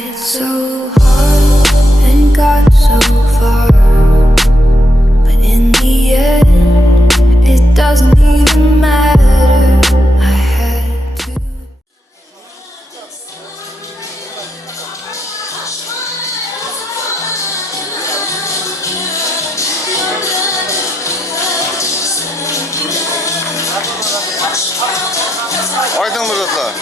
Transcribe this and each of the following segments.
tried so hard and got so far, but in the end, it doesn't even matter. I had to. Aydın Murat'la.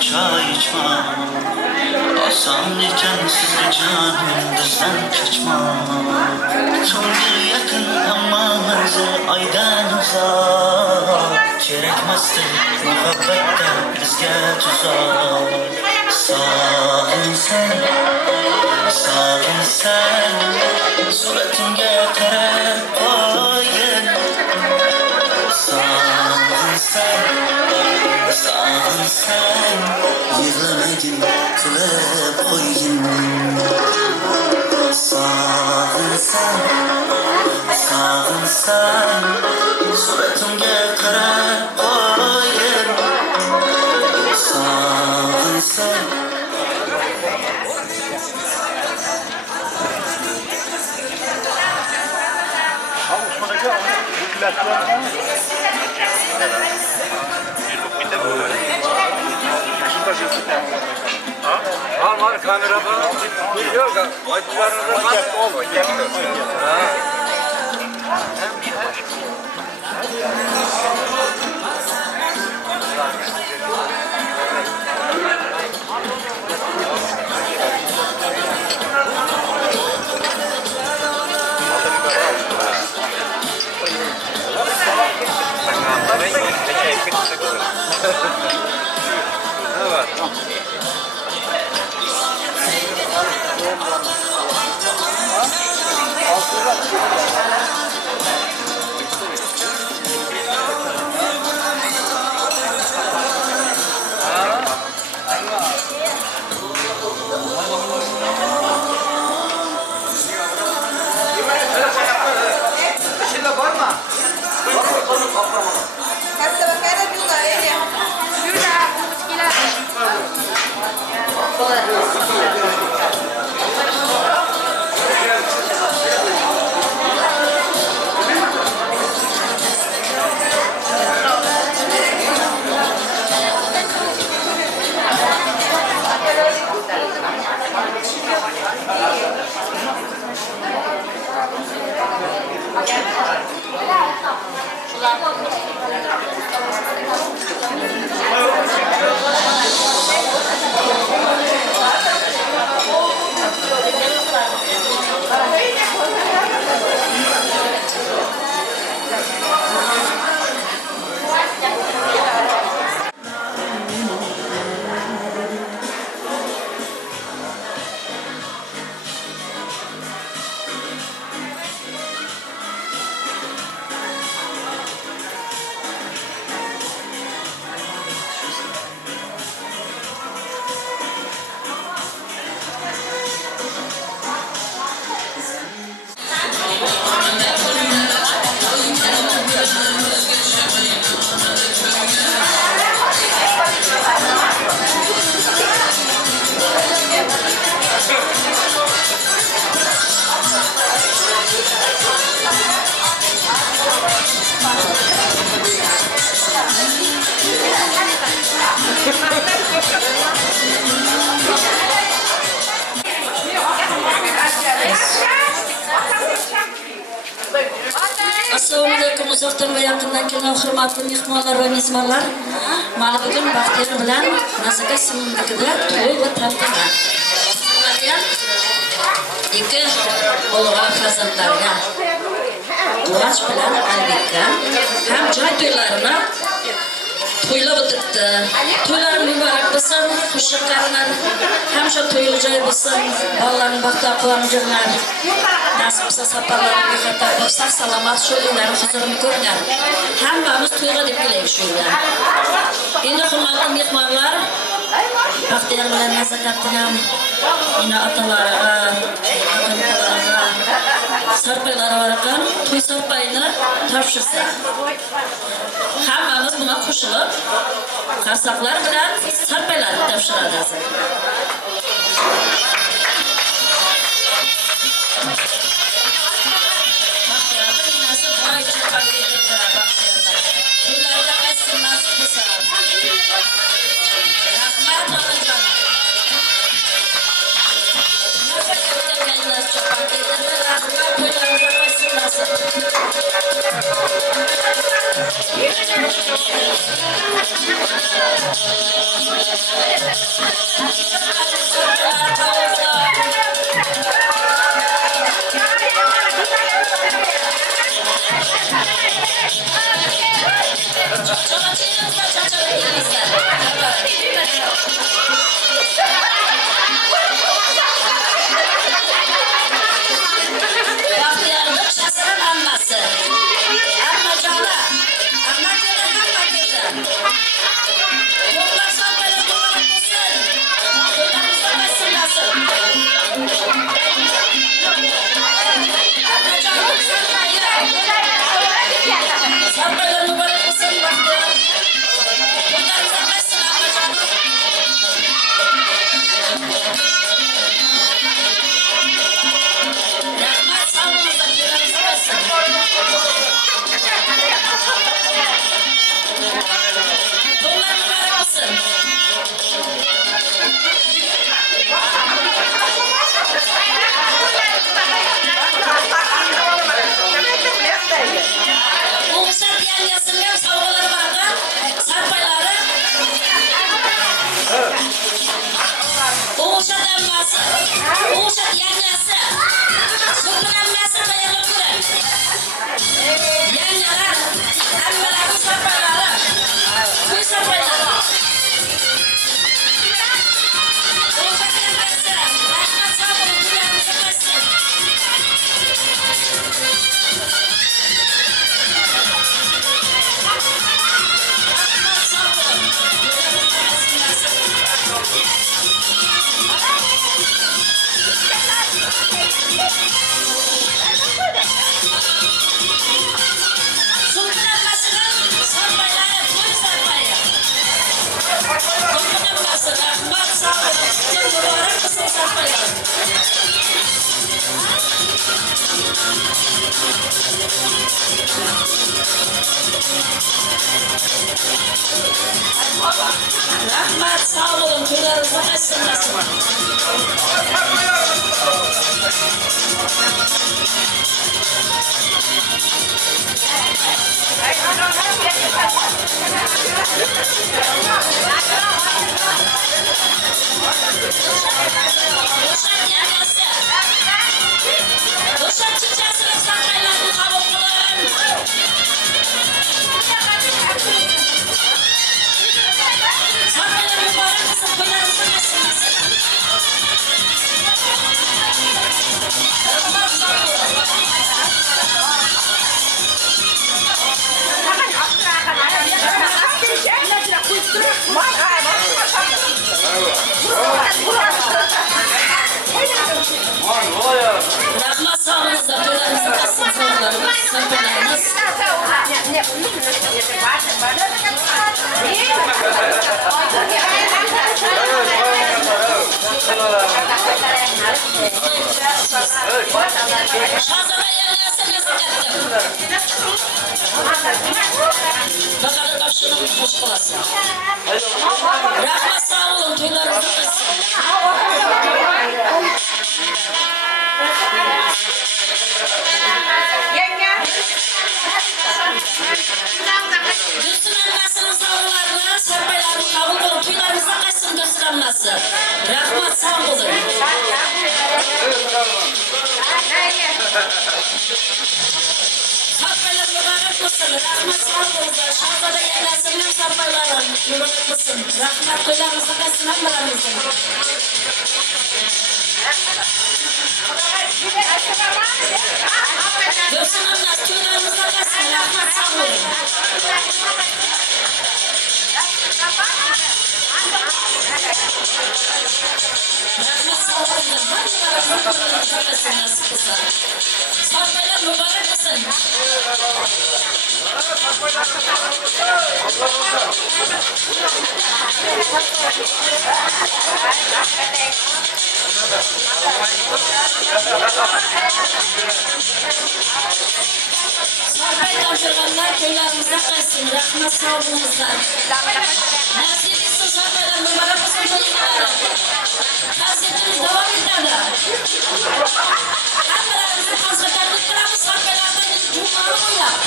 Çay içmem Asam nicensiz canımızdan kaçmam Tanrı yakın ama manzara aydan uzak Gerekmezdi muhabbette bizge tuzak Sağın sen Suratınga qarab qo'ygin Sağın sen Yig'lamagin qilib qo'ygin Sağın sen Suratimga qarab qo'ygin Sağın sen Var kamera var. Yok açılarında var. Assalamualaikum uzaktan ve yakından gelen hürmetli mehmanlar ve mizmarlar. Mana bugün Bahtiyar bilan Nazika ismimizde to'y ve tantana. İki ulug'a farzandlarga Guvanç bilan Alibek'in hem joy to'ylarini to'ylab o'tibdi. To'ylar muborak bo'lsin, xushroqlardan ham shu to'yli joy bo'lsin. Bolalarning baxtli quvonchilar. Nasib bo'lsa safarlarga bexatar bo'lsak, salomat shularning huzurini ko'rgan. Hammamiz to'yga deb kelaylik shu yerda. Endi hurmatli mehmonlar, Bahtiyar bilan Nazakatdan ina otalariga, onalariga, sarpaylar var ekan, to'y sarpayini topshirsa. Hammamiz buna qo'shilib, qarsaqlar bilan sarpaylarni topshiradi. Rahmat, sağ olun, toylarınızda kaçsınlasın. Boşak çıkacaksınız, saklaylarını kabul kılın. Saklaylar mübarek olsun, toylarınızda kaçsınlasın. Rahmat sağlığınızda, toylarınızda kaçsın sorularınız, sarpaylarınız. Şahzada yerlerse mesaj ettim. Bakalım başkanım hoş olasın. Rahmat sağ olun, toylarınızda kaçsın. olası. Rahmat sağ olun. Sarpaylar mübarek olsun. Rahmat sağ olun. Şahzada yerlesinler sarpaylar mübarek olsun. Rahmat köylerimizin kasından bilerimizin. Görsün onlar köylerimizin kasından rahmat sağ olun. Rahmet sağ olun. Rahmet nasip olsun. Sarpaylar mübarek olsun. Sarpaylar mübarek köylerimizde kalsın. Rahmet sağ olunuzlar. Nasip etsin sarpaylar mübarek olsun köylerimizde. Konsertimiz devam etmedi. Hammalarımızın konsertlerini kıramız sarpaylarda bir cumalı oynap.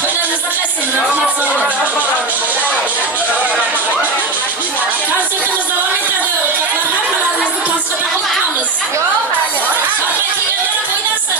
Köylerimizde kalsın. Rahmet sağ olun. Konsertimiz devam etmedi. Hammalarımızın konsertlerini kıramız. Sarpay diyenlere oynasın.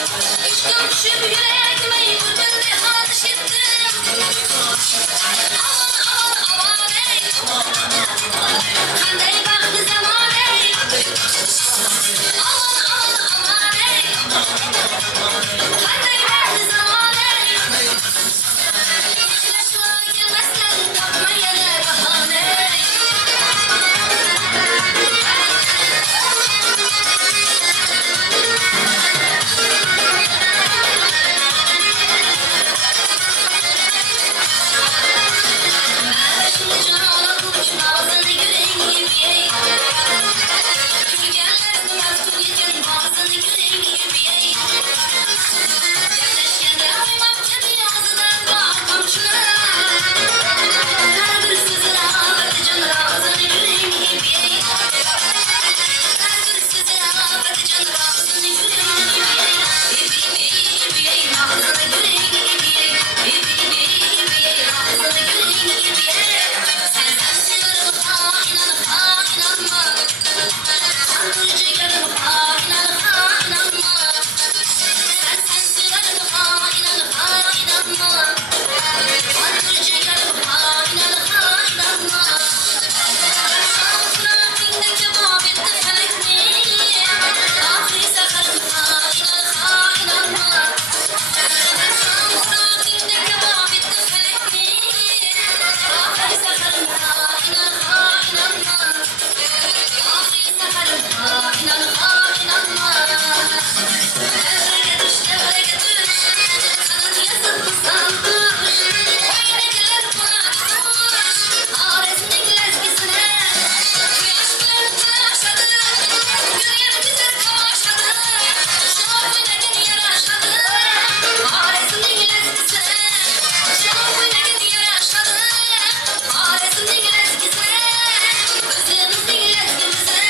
İşkım düşüp yüreğime bülbül ateş ettim. Aman aman aman ey, kanday baktı zaman ey. Aman aman aman ey, kanday baktı zaman ey. İhlasla gelmezken tapma yere bahane. Şimdi canına kurşun ağzını yüreğin gibi. Gülgenlerin yaktım yecen ağzını yüreğin gibi. Yerleşkende uymak gibi ağzından bakmam şuna. Her bir sözüne ağladı canı ağzını yüreğin gibi. Her bir sözüne ağladı canı ağzını yüreğin gibi. İbi ağzını yüreğin gibi. İbi ağzını yüreğin gibi. Sen sensin arım ha inanma. Sandıcı yarım ha inanma. Sen sensin arım ha inanma. Sandıcı yarım ha inanma. Şansına binde kebap etti felek mi? Ahri sakarım ha inanma. Şansına binde kebap etti felek mi? Ahri sakarım ha inanma. Ahri sakarım ha inanma. Devreye düş, kanın yazıp ıslanmış. Oynadılar konakmış, haresinin lezgisine. Kıyaş bilen kıyaşladı, yürüyen güzel kavaşladı. Şov oynadın yaraşladı, haresinin lezgisine. Şov oynadın yaraşladı, haresinin lezgisine. Özümüzün lezgimize.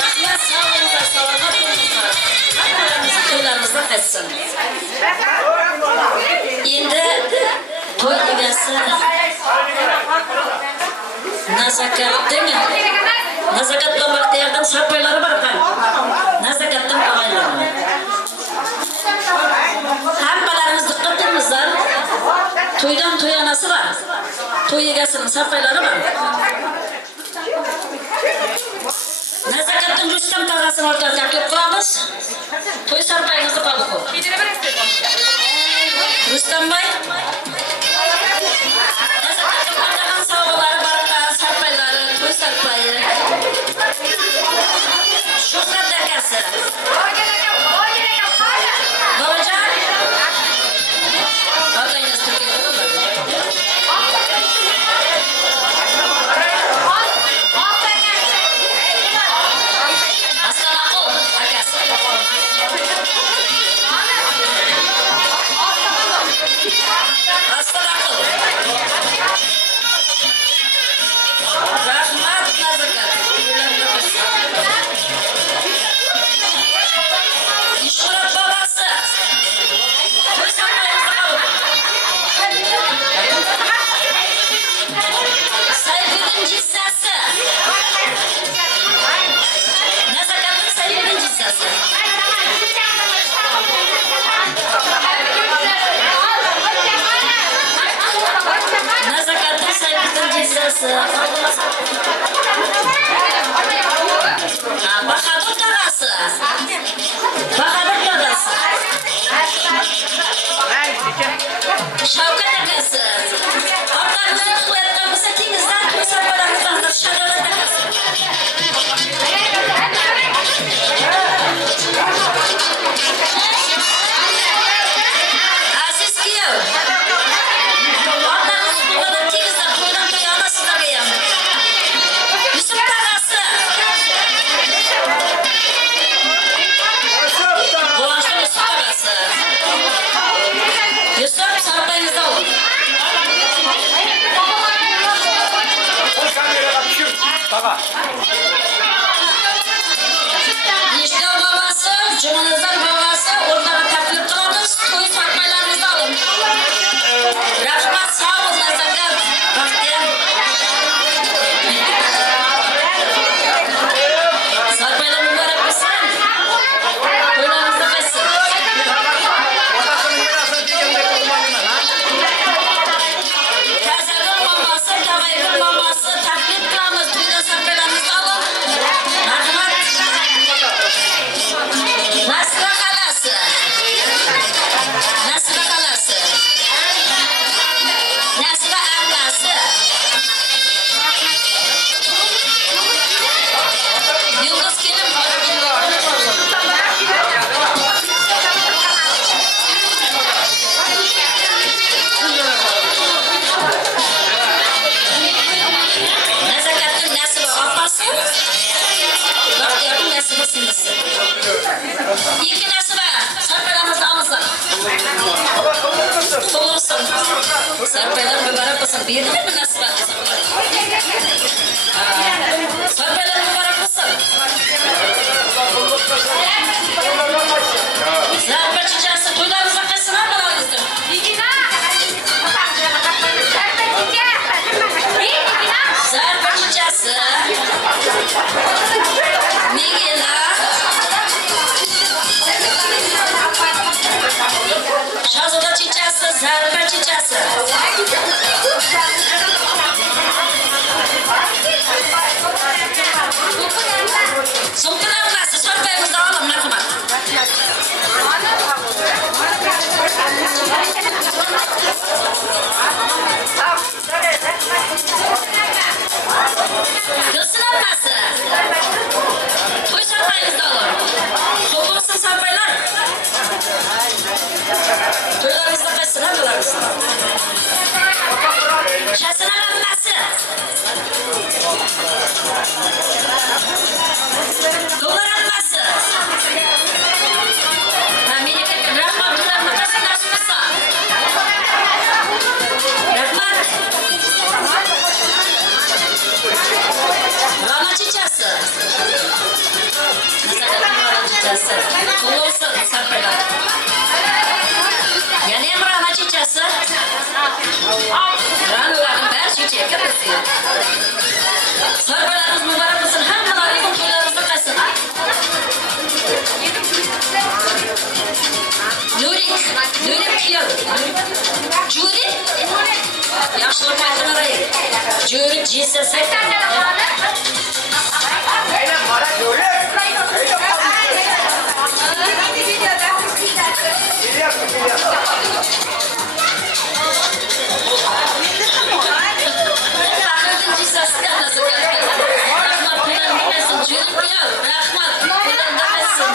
Rahmet sağlığınıza, selamatınıza, kıylarımızda kaçsın. Şimdi toy ligası nazakat değil mi? Nazakatlamak yerden sarpayları var kan. Nazakattan ağaylarına. Hambalarımız dikkat edinizler. Toydan toya nasıl var? Toy ligasının sarpayları var. Nazakatın Rüstem tağasını ortaya takip kılamız. Toy sarpayınızı kaldık o. Rüstem Bey. Nazakatın kırdakan sağlıları, barıkları, sarpayları, toy sarpayı. Şükret dergası. Babacan. Bakın yastık ediyor. Aslan akıl. Arkası. Aslan akıl. Rahmat nazakat. İşurat babası. Saygının cissası. Nazakatın saygının cissası. Nazakatın saygının cissası. Aziz kuyov. Otlarimiz bu kadar tegizlar to'ydan to'yona sizlarga ham. Yusuf tog'asi. Guvanç'ın Yusuf tog'asi. Yusuf sarpayınızda olun. İşte babası, cümlenizden babası, onlara taklif kılınız, toy sarpaylarınızı alın. Rahmat sağ olun Nezaket. Sarpaylar mübarek olsun. Toylarınızda kaçsın. Kazanın babası, tavayın babası, taklif kılınız, toyda sarpaylarınızı alın. Rahmat. Nasra kalası. Nasra kalası. Nasra ablası. Yıldız gelin. Nezakatın Nesra ablası. Bahtiyarın Nesra sinirsi. İki Nesra. Sarpaylarınızı alınızlar. Dolu olsun. Sarpaylar mübarek olsun. Bir mi Nesra? Sarpaylar mübarek olsun. Zarpa çiçeğisi toylarınıza kaçsın ablalarınızdır. Zarpa çiçeğisi. Migela. Şazoda çiçeğisi, zarpa çiçeğisi. Sultan ablası, sarpayınızı alın nakıma. Gülsün ablası. Toy sarpayınızı alın. Dolu olsun sarpaylar. Toylarınızda kaçsın ablalarınızın. Şahsın ablası. Dolar ablası. Amerika'da Rahmat dolarına kaçsın nasıl olsa. Rahmat. Rana çiçeğisi. Nezakatın rana çiçeğisi. Dolu olsun sarpaylar. Yani hem rana çiçeğisi. Ranaların her çiçeği kapatıyor. Sarpaylarınız mübarek olsun. Hamdalarınızın toylarınızda kaçsın. Nurik kuyov. Jurik. Yaxshilik aytib qaraylik. Jurik jisasi. Faxriddin jisasi kalasi. Rahmat to'ydan demesin. Jurik kuyov. Rahmat to'ydan demesin.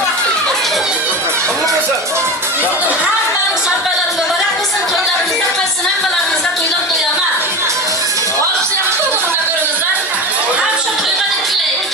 Hammaning sarpaylar mübarek olsun. Toylarınızda kaçsın. Hammalarınızda to'ydan to'yama. Olsun yaxshi to'ylarında ko'ringizlar. Ham shu to'yga deb kulaylik.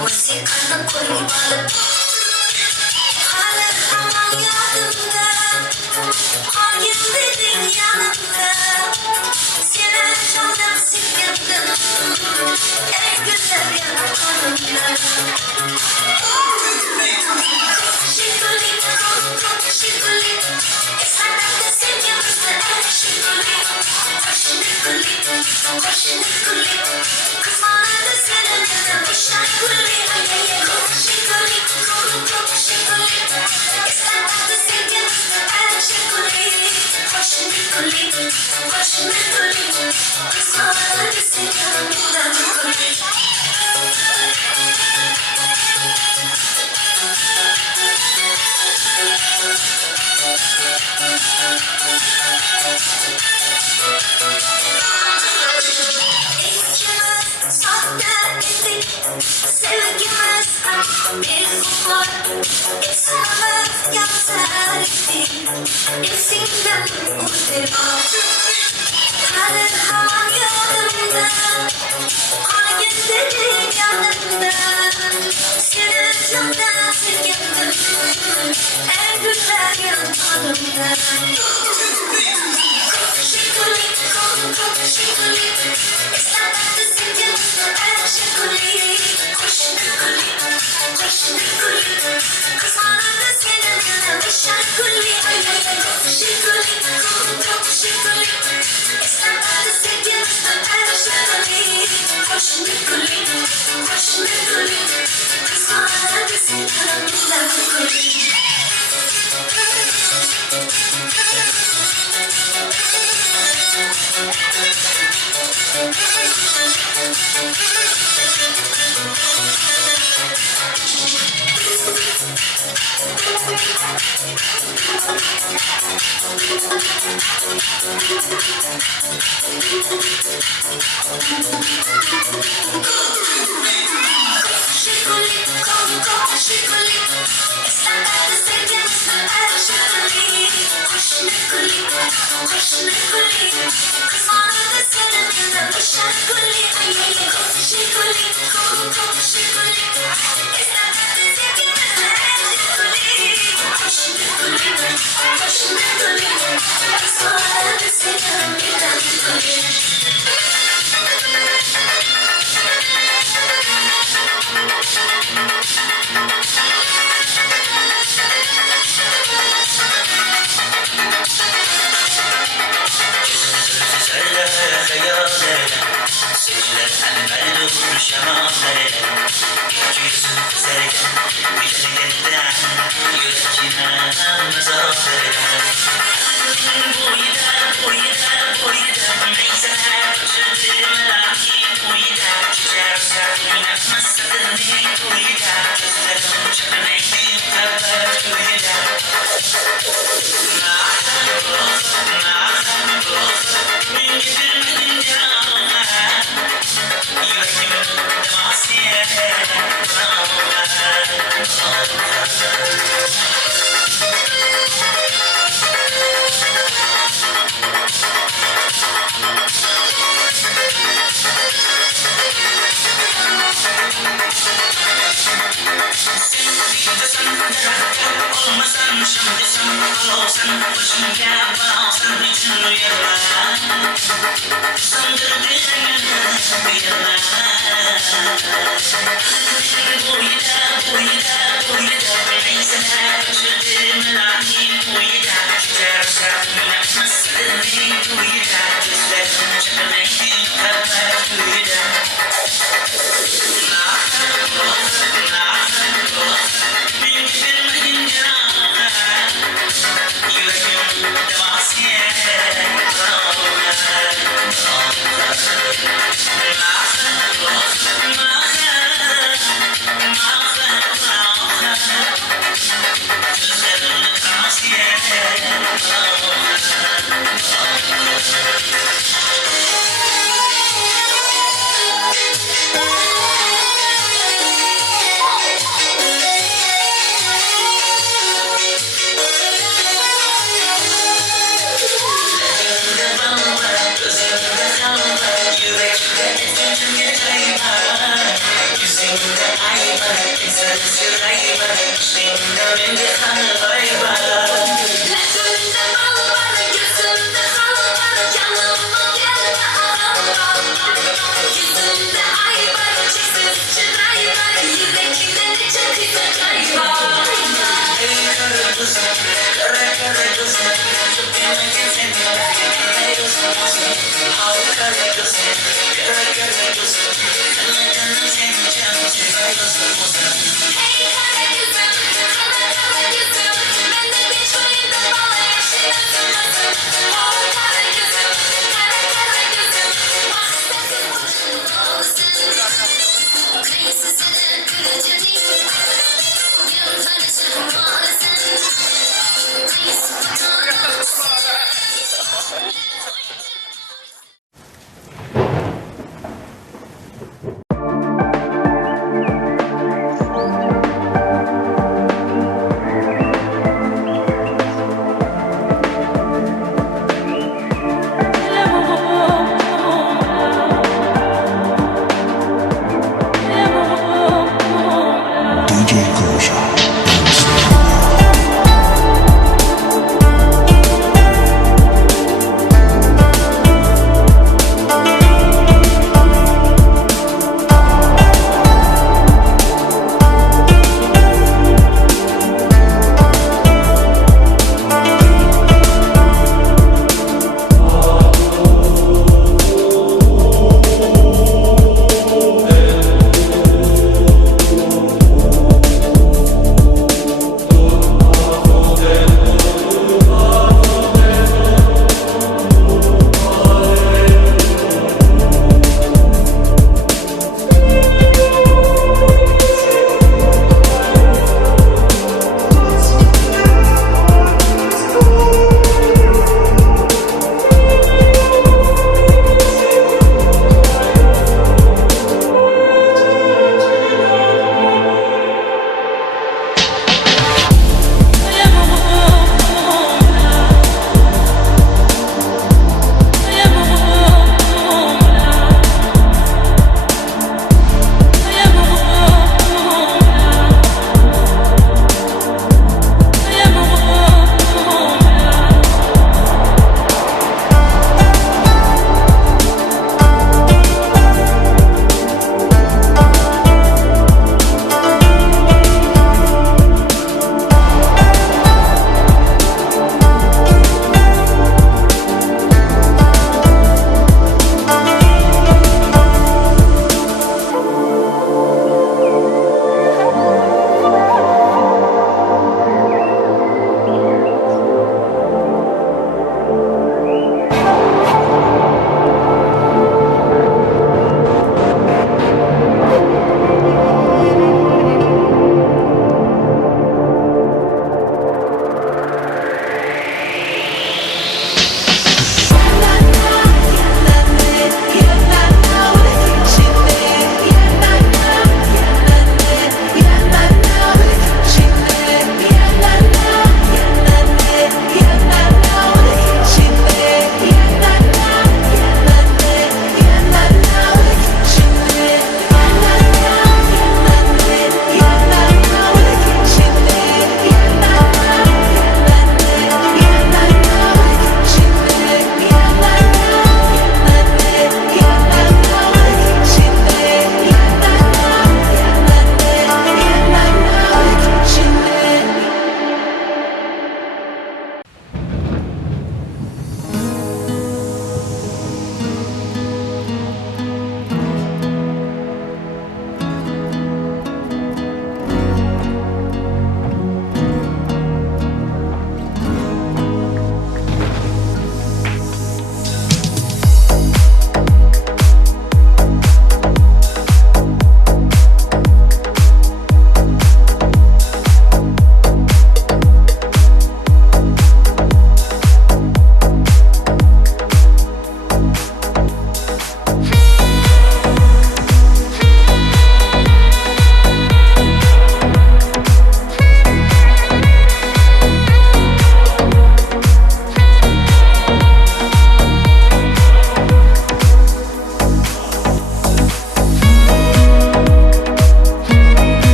Musikanın kurbanı hala hamam yadımda, hayır dedin yanımda. Seni canım sıkıldım, en güzel yanaklarımda. Şıkırlı, şıkırlı, senden de sevgimizle şıkırlı. Şıkırlı, şıkırlı, kız bana da seninle bu şarkırlı. Şıkırlı, şıkırlı, senden de sevgimizle şıkırlı. Şıkırlı, şıkırlı, kız bana da seninle sevgimiz bir ufak istemez yapsar ettin Eksinden uğraşır Kalır havan yadımda Hayır dedin yanımda Senin candan sevgimdim En güzel yanlarımda Şıkırlı, şıkırlı İstemez de sevgimizle şıkırlı Kız bana da seninle bir şarkılı Şıkırlı, şıkırlı İstemez de sevgimizle şıkırlı Şıkırlı, kız bana da seninle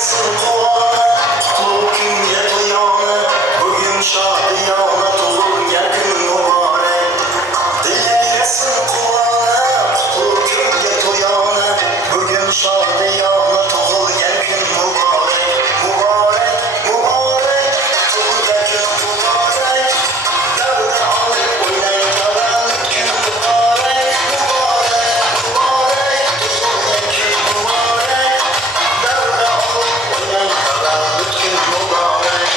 gelsin kulağına, tutup günye duyana, bugün şadiyana, dolu gel gün mübarek. Dile gelsin kulağına, tutup günye duyana, bugün şadiyana, dolu gel gün mübarek. Mübarek, mübarek, dolu gel gün mübarek. Devre alıp oynayın karanlık gün mübarek. Mübarek, mübarek, dolu gel gün mübarek. Devre alıp oynayın karanlık gün mübarek.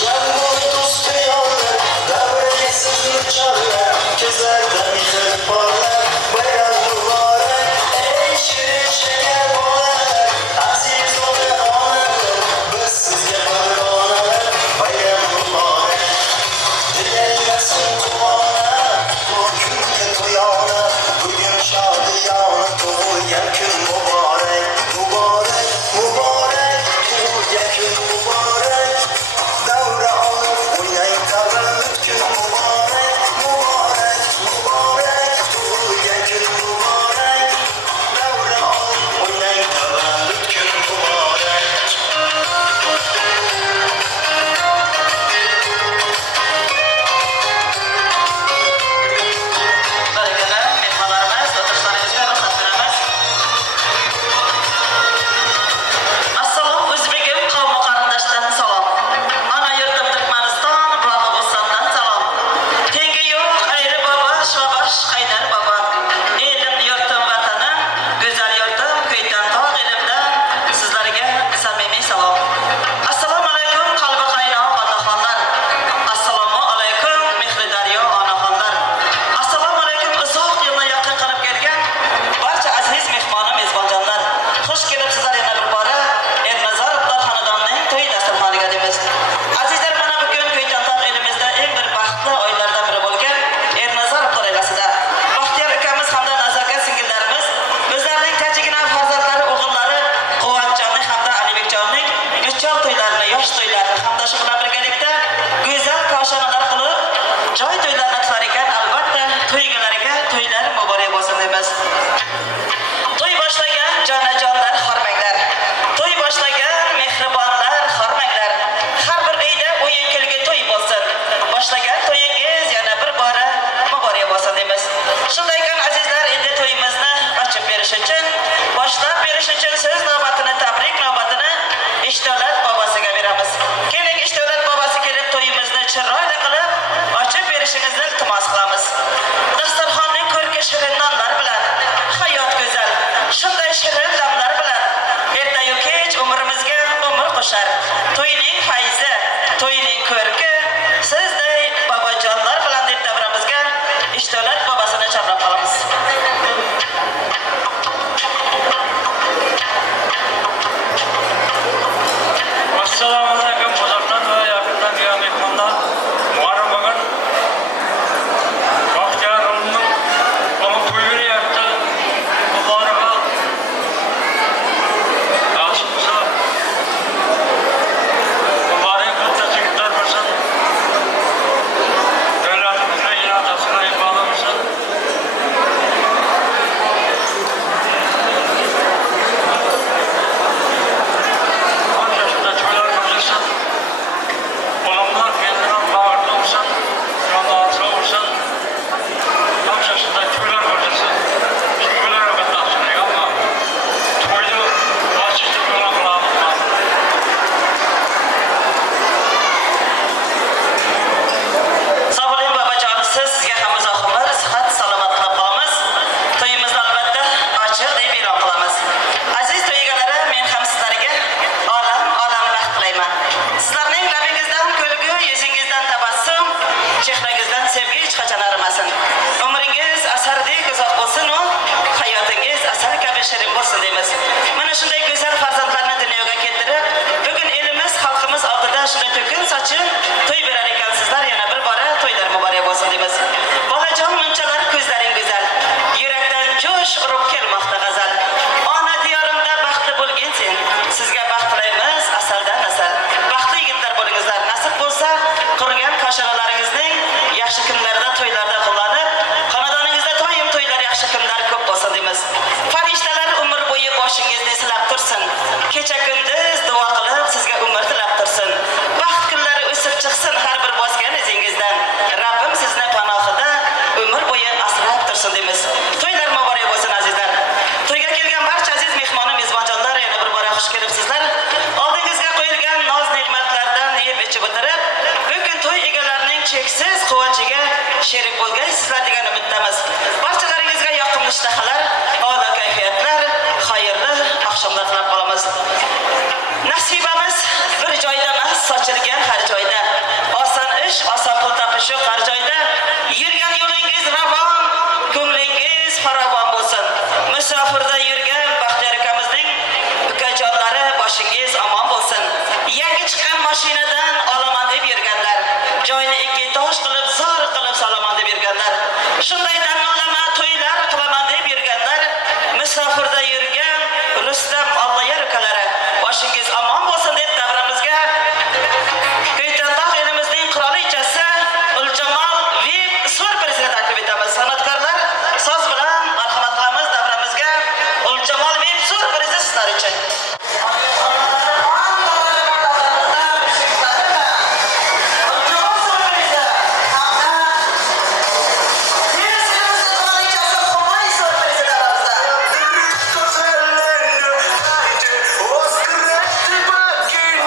Canım dostu yanlar, devresiz uçarlar, güzelden güzel parlar, bayram mübarek, ey şirin şeker bağlar, aziz olan analar, biz sizge bağlar, bayram mübarek. Dile gelsin kulağına, bu günge toyana, bugün şadiyana, dolu gel gün mübarek. Mübarek, mübarek, dolu gel gün mübarek. Devre alıp oynayın karanlık gün mübarek. Mübarek, mübarek, dolu gel gün mübarek. Devre alıp oynayın karanlık gün mübarek. Bölgeler, mehmanlarımız, oturuşlarımızga ruhsat veremiz. Assalom, O'zbegim qavmi qarindoshdan salom. Ana yurtim Turkmaniston, bog'i Bo'stondan salom. Tengi yo'q, ayri bobo, shobosh, qaynar bobo. Elim, yurtim, vatanim, go'zal yurtim, kuydan tog' elimdan sizlarga samimiy salom. Assalomu alaykum, qalbi qaynoq otaxonlar. Assalomu alaykum, mehri daryo onaxonlar. Assalomu alaykum, uzoq yilni yaqin qilib kelgan barcha aziz mehmonim, mezbonjonlar. Xush kelibsizlar yana bir bora Ernazarevlar xonadonining to'y dasturxoniga deymiz. Azizlar, mana bugun Kuytantoq elimizda eng bir baxtli oylardan biri bo'lgan Ernazarevlar oilasida Baxtiyor ukamiz hamda Nazokat singillarimiz o'zlarining tajigina farzandlari, o'g'illari Guvanchning hamda Alibek'ning o'chal to'ylarini, yosh to'ylarini hamda shu bilan birgalikda go'zal koshonalar qilib joy to'ylarini qilar ekan. Albatta, to'ygalariga to'ylar muborak bo'lsin deymiz. To'y boshlagan jonajonlar hormanglar. To'y boshlagan mehribonlar hormanglar. Har bir uyda o'yin kulgi to'y bo'lsin. Boshlagan to'yingiz yana bir bora muborak bo'lsin deymiz. Shunday ekan azizlar, endi to'yimizni ochib berish uchun, boshlab berish uchun so'z navbatini, tabrik navbatini Ishtolat bobosiga beramiz. Keling, Ishtolat bobosi kelib to'yimizni chiroyli qilib ochib berishingizni iltimos qilamiz. Dasturxonning ko'rki shirin nonlar bilan, hayot go'zal, shunday shirin damlar bilan ertayu kech umrimizga umr qo'shar. To'yning fayzi, to'yning ko'rki sizday bobojonlar bilan deb davramizga Ishtolat bobosini chaqirib qolamiz. Assalomu alaykum, uzoqdan va yaqindan kelgan mehmonlar. Muharram bugun Baxtiyor o'g'limning ona to'y beryapti. Ularga nasib bo'lsa, ularning katta yigitlar bo'lsin. Davlatimizning irodasiga ibodat bo'lsin. Qancha shunday to'ylar bo'lsin. Olamlar kendinden bağırdı olsun, yanlarsa olsun, qancha shunday to'ylar bo'lsin. To'ylar qatnashmaydi ama to'yni ochishni yo'l qilamiz. Sog' bo'ling bobojonisiz, sizga ham uzoq umr, sihat, salomat qilib qolamiz. To'yimizni albatta ochiq deb e'lon qilamiz. Aziz to'y egalari, men ham sizlarga olam baxt tilayman. Sizlarning labingizdan kulgu, yuzingizdan tabassum, chehrangizdan sevgi hech qachon arimasin. Umringiz asardek uzoq bo'lsin u hayotingiz asal kabi shirin bo'lsin deymiz. Mana shunday go'zal farzandlarni dunyoga keltirib, bugun elimiz, xalqimiz oldida shunday to'kin sochib to'y berar ekansizlar. Yana bir bora to'ylar muborak bo'lsin deymiz. Bolajon, munchalar ko'zlaring go'zal, yurakdan jo'sh urib kelmoqda g'azal. Ona diyorimda kecha kunduz duo qilib sizga umr tilab tursin. Baxt kunlari o'sib chiqsin har bir bosgan izingizdan. Rabbim sizni panohida umr bo'yi asrab tursin deymiz. To'ylar muborak bo'lsin azizlar. To'yga kelgan barcha aziz mehmonim, mezbonjonlar yana bir bora xush kelibsizlar. Oldingizga qo'yilgan noz ne'matlardan yeb ichib o'tirib, bugun to'y egalarining cheksiz quvonchiga sherik bo'lgaysizlar degan umiddamiz. Barchalaringizga yoqimli ishtahalar, a'lo kayfiyatlar, xayrli oqshomlar tilab qolamiz. Nasibamiz bir joyda emas, sochilgan har joyda. Oson ish, oson pul topish yo'q har joyda. Yurgan yo'lingiz ravon, ko'nglingiz farovon bo'lsin. Musofirda yurgan Baxtiyor akamizning ukajonlari boshingiz omon bo'lsin. Yangi chiqqan mashinadan olaman deb yurganlar, joyni ikki tosh qilib, zor qilib solaman deb yurganlar, shunday tanlama to'ylar qilaman deb yurganlar, musofirda yurgan Rustam Alloyer ukalari boshingiz omon bo'lsin deb davramizga Kuytandoq elimizning qirolichasi Uljamol VIP surprizini taklif etamiz. San'atkorlar so'z bilan marhamat qilamiz davramizga. Uljamol VIP surprizi sizlar uchun. Gözlerini haydi, o sıkıntı bakın.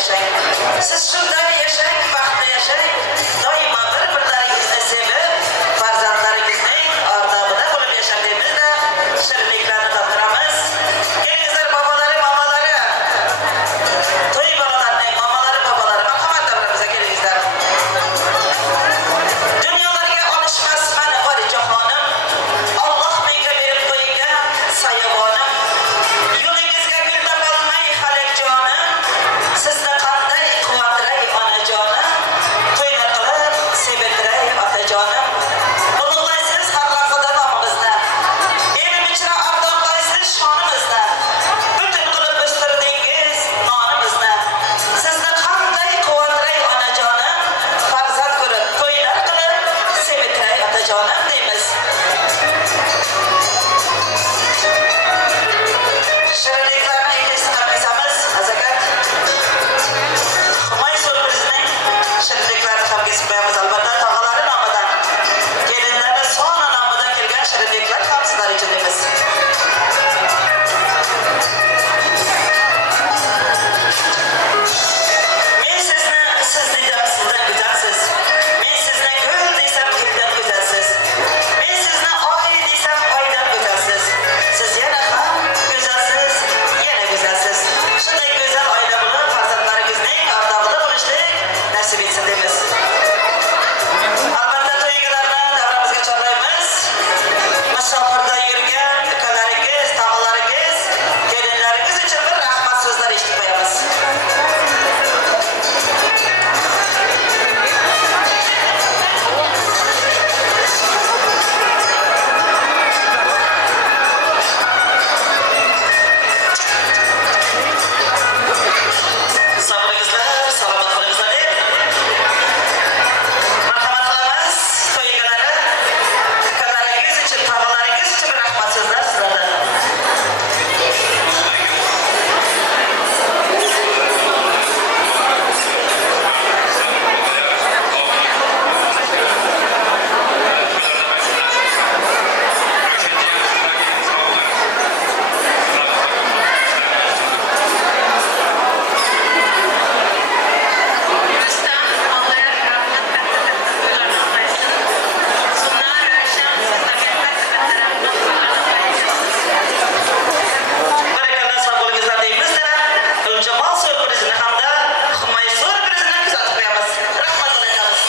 yaşang. Siz shunday yaşang, baxtli yaşang. Doimo bir-birlaringizni sevib, farzandlaringizning ardamida bo'lib yashang deymiz-da, shirinliklarni toptiramiz. Kelingizlar bobolari, mamalari. To'y bolalarining mamalari, bobolari, marhamat davramizga kelingizlar. Dunyolarga olishmas mani bor jahonim. Alloh menga berib qo'ygan sayobonim. Yo'lingizga gul topolmay halak jonim. Sizni qanday quvontiray onajonim. To'ylar qilib sevintiray otajonim. Ulug'laysiz har lahzada nomimizni. Elim ichra ardorlaysiz shonimizni. Butun qilib o'stirdingiz nonimizni. Sizni qanday quvontiray onajonim. Farzand ko'rib to'ylar qilib sevintiray otajonim deymiz. Shirinliklarni ikkinchi qilamiz, azakat. Humay so'zimizning shirinliklarini ham kesib qo'yamiz albatta tog'alari nomidan. Kelinlari soni nomidan kelgan shirinliklar ham sizlar uchun deymiz. Men sizni siz desam sizdan go'zalsiz. Men sizni gul desam guldan go'zalsiz. Men sizni oy desam oydan go'zalsiz. Siz yana ham go'zalsiz, yana go'zalsiz. Shunday go'zal oila bo'lib farzandlaringizning ardog'ida bo'lishlik nasib etsin deymiz. Albatta to'y egalarini davramizga chorlaymiz. Musofirda yurgan ukalaringiz, tog'alaringiz, kelinlaringiz uchun bir rahmat so'zlar eshitib qo'yamiz. Sabringizlar, salomat qolingizlar deb marhamat qilamiz. To'y egalari, ukalaringiz uchun, tog'alaringiz uchun bir rahmat so'zlar sizlardan. Barakallah sog' bo'lingizlar deymiz-da, Guljamal surprizini hamda Humay surprizini kuzatib qo'yamiz. Rahmat aytamiz.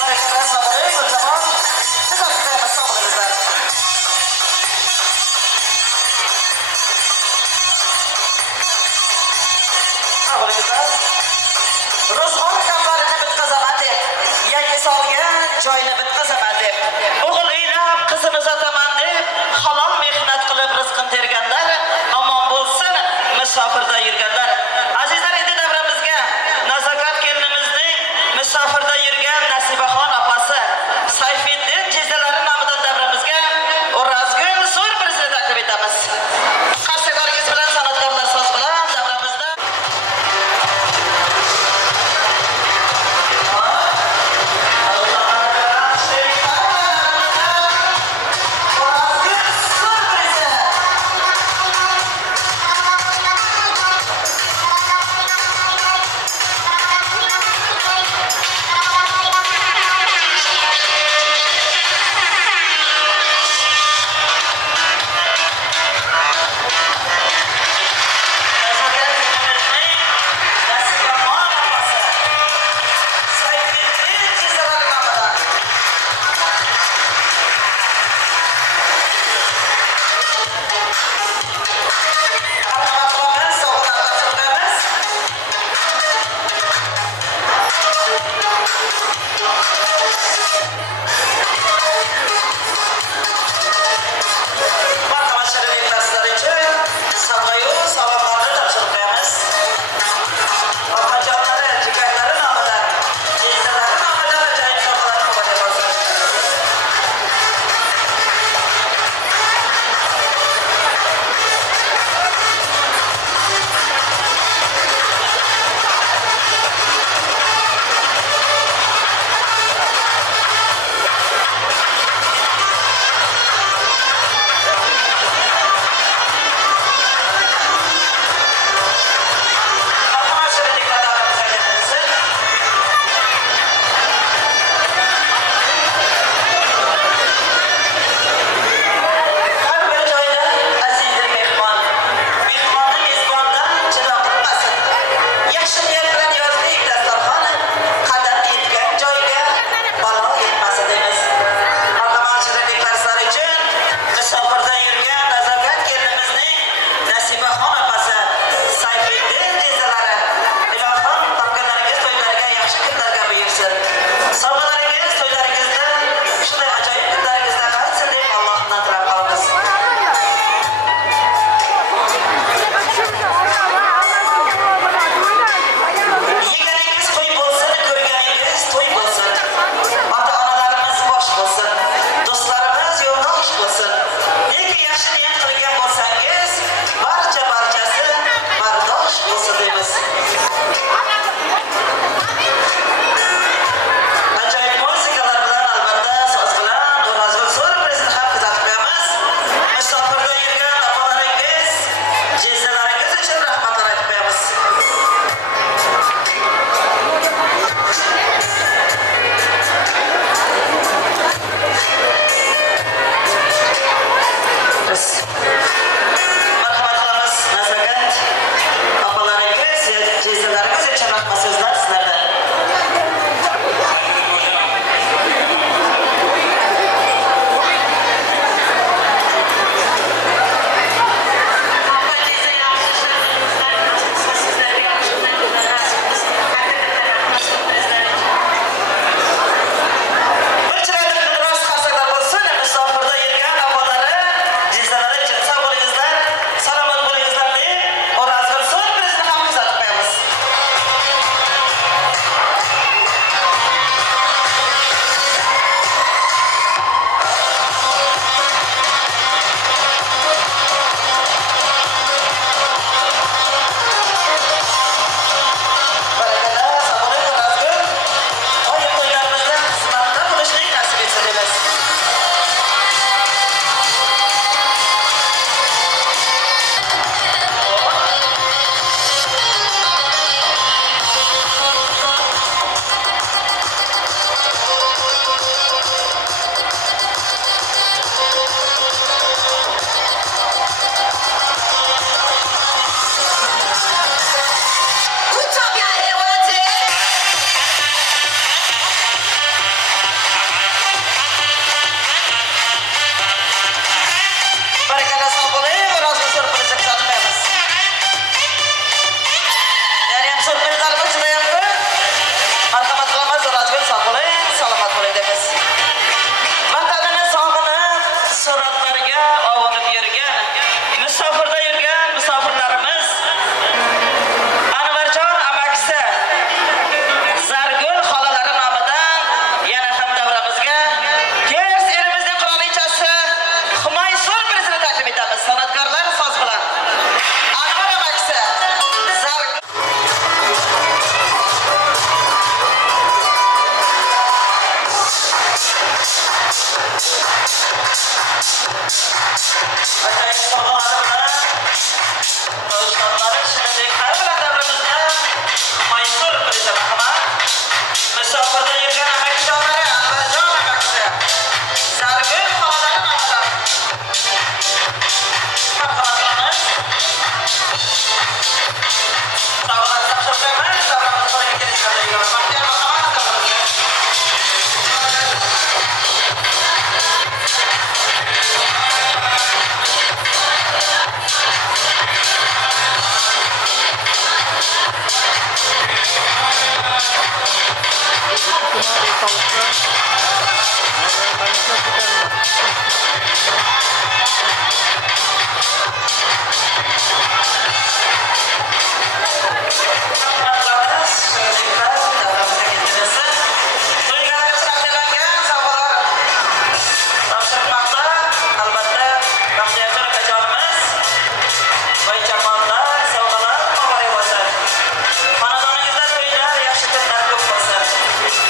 Barakallah sog' bo'ling, Guljamal. Kuzatib qo'yamiz, sog' bo'lingizlar. Sog' bo'lingizlar. Ro'zg'or kamlarini bitqizaman deb, yangi solgan joyni bitqizaman deb, o'g'il uylab qizini uzataman deb, halol mehnat qilib rizqini terganlar omon bo'lsin, musofirda yurganlar. Azizlar, endi davramizga nazokat kelinimizning musofirda yurgan Nasibaxon opasi Sayfiddin jizalari nomidan davramizga O'razgul surprizini taklif etamiz. Qarsakolaringiz bilan san'atkorlar so'z bilan davramizda O'razgul surprizi. Rahmat sözler sizlerden. Bir çırayda günümüz kasaklar olsun, misafirde yürüyen abaları, cizleleri için sağ olunuzlar, salamat olunuzlar deyip, o razgın son birisini hamımız atıp koyamız. Barakala, sabırlı ve razgın, oyun toylarımızda sınavda buluşmayı nasip etsin demez. Barakala, sabırlı ve razgın sürprizi kısaltı koyamız. Yani hem sürpriz almak için de yaptı. Marhamat kılamaz, o razgın sabırlı, salamat olun demez. Vatanının sağlığını suratlarga avunib yurgan, misafirda yurgan misafirlarimiz Anvarjon amakisi Zargul xolalari nomidan yana ham davramizga tez elimizning qirolichasi Humoy surprizini taklif etamiz. San'atkorlar so'z bilan Anvar amakisi Zargul ajoyib sovg'alari bilan Toshlarning shuningdek har bir davrimizda Maysur surprizi marhamat. Misafirda yurgan amakijonlari Anvarjon amakisi Zargul xolalari nomidan marhamat qilamiz. Sog'lar topshirganmiz, davramizni qo'lga kelishadi. Baxtiyor marhamat davrimizga.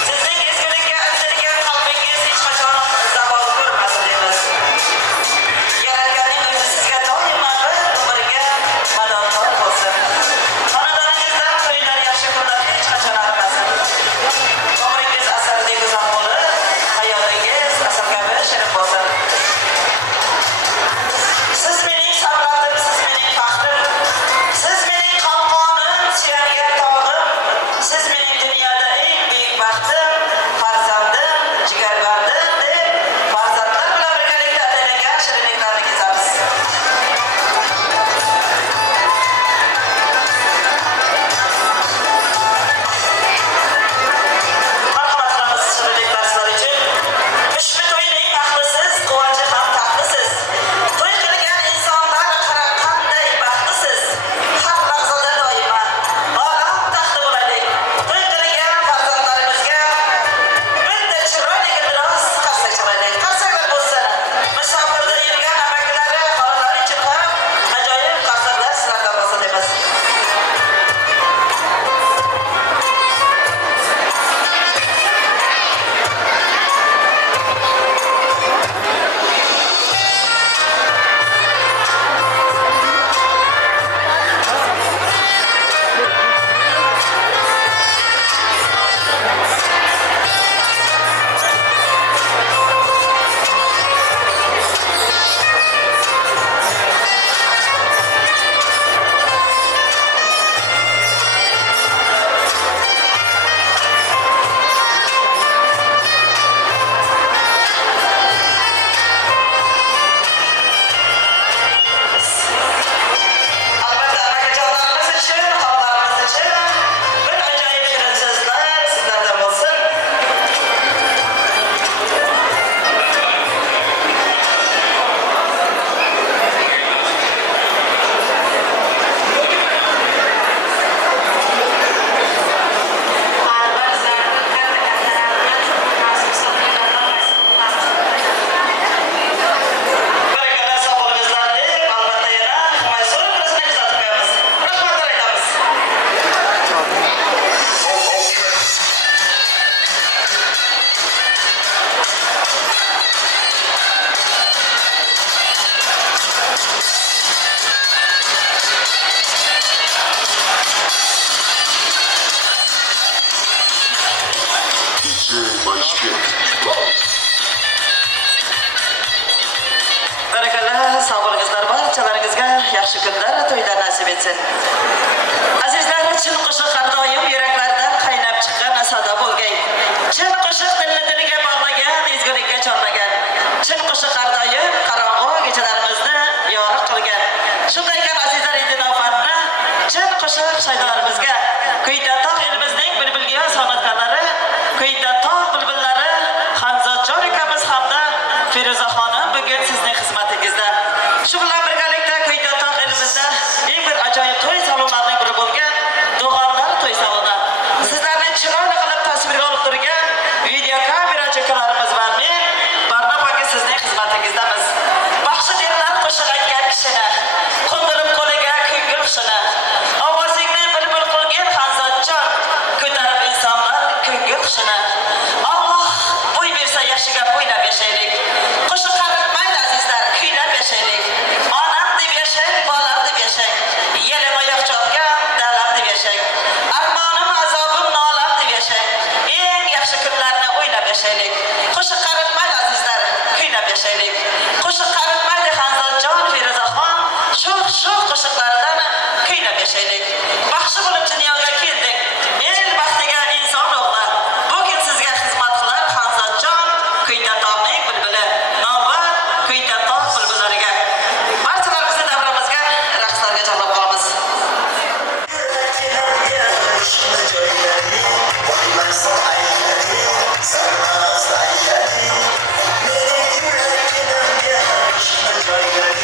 Sizning ezgulikka çıkıyor. Barakallah, sağ olingizlar, barchalaringizga yaxshi kunlar, to'ylar nasib etsin. Azizlar, chin qo'shiq har doim yuraklardan qaynab chiqqan sado bo'lgan. Chin qo'shiq dilni diliga bog'lagan, ezgulikka chorlagan. Chin qo'shiq har doim qorong'u kechalarimizni yorug' qilgan. Shunday ekan azizlar, endi navbatni chin qo'shiq shaydolarimizga, kuyda tog' elimizning bilbilga san'atkorlari, kuyda tog' bilbillari Hamzatjon akamiz hamda Feruzaxonim bugun sizning xizmatingizda. Shu bilan birgalikda kuyda tog' elimizda eng bir ajoyib to'y salonlarining biri bo'lgan Do'g'onlar to'y saloni. Sizlarni chiroyli qilib tasvirga olib turgan video kamerachi ukalarimiz va men barnamaga sizning xizmatingizdamiz. Baxshi derlar qo'shiq aytgan kishini, qo'ndirib qo'liga ko'ngil qushini. Ovozingni bilbil qilgan Hamzatjon, ko'tarib insonlar ko'ngil qushini. Alloh bo'y bersa yaxshiga bo'ylab yashaylik. Qo'shiq qaritmaydi azizlar, kuylab yashaylik. Onam deb yashang, bolam deb yashang. Yelim oyoq chopgan dalam deb yashang. Armonim, azobim, nolam deb yashang. Eng yaxshi kunlarni o'ylab yashaylik. Qo'shiq qaritmaydi azizlar, kuylab yashaylik. Qo'shiq qaritmaydi Hamzatjon, Feruzaxon, sho'x qo'shiqlaridan kuylab yashaylik. Baxshi bo'lib dunyoga keldik. El baxtiga inson o'g'li. Bugun sizga xizmat qilar Hamzatjon, kuyda tog'ning bulbuli. Navbat kuyda tog' bulbullariga. Barchalarimizni davramizga raqslarga chorlab qolamiz. Joyları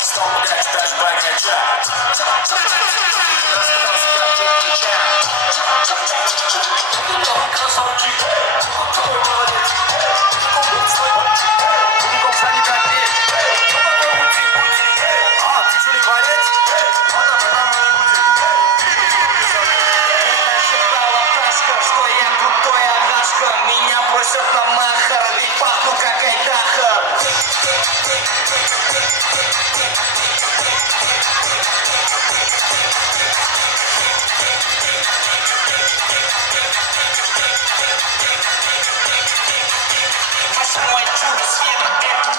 Снова как стать богача. Красавчик, кто молодец, купил свой мальчик, концами как дверь, пути, а ты что не болеть? Она нормально будет. Это шептала пташка, что я крутой агашка. Меня просят на махар, ведь пахну как айдаха. Восьмой чудо света это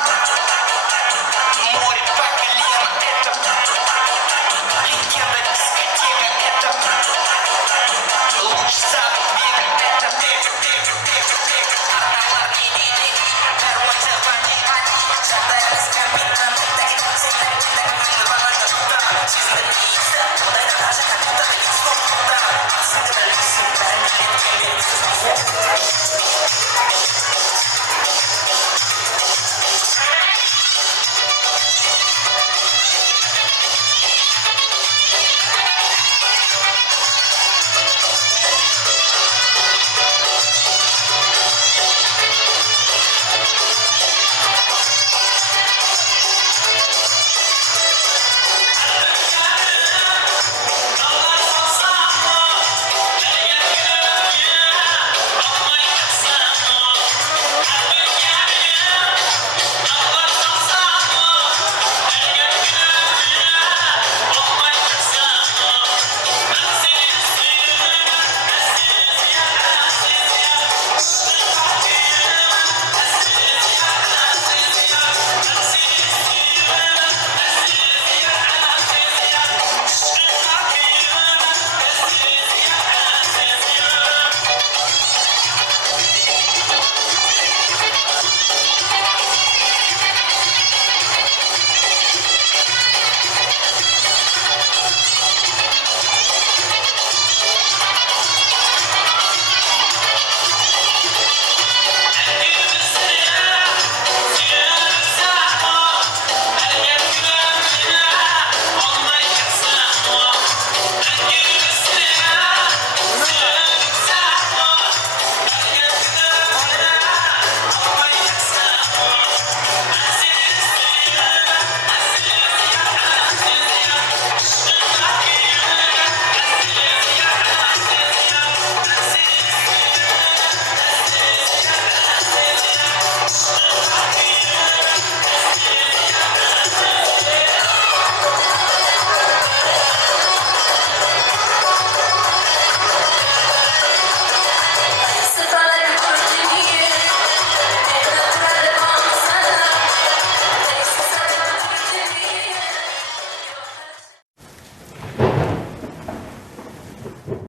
море по колено это легенда дискотека это луч запах века это анналар не дороже вами шатая раскамитан так sizlerle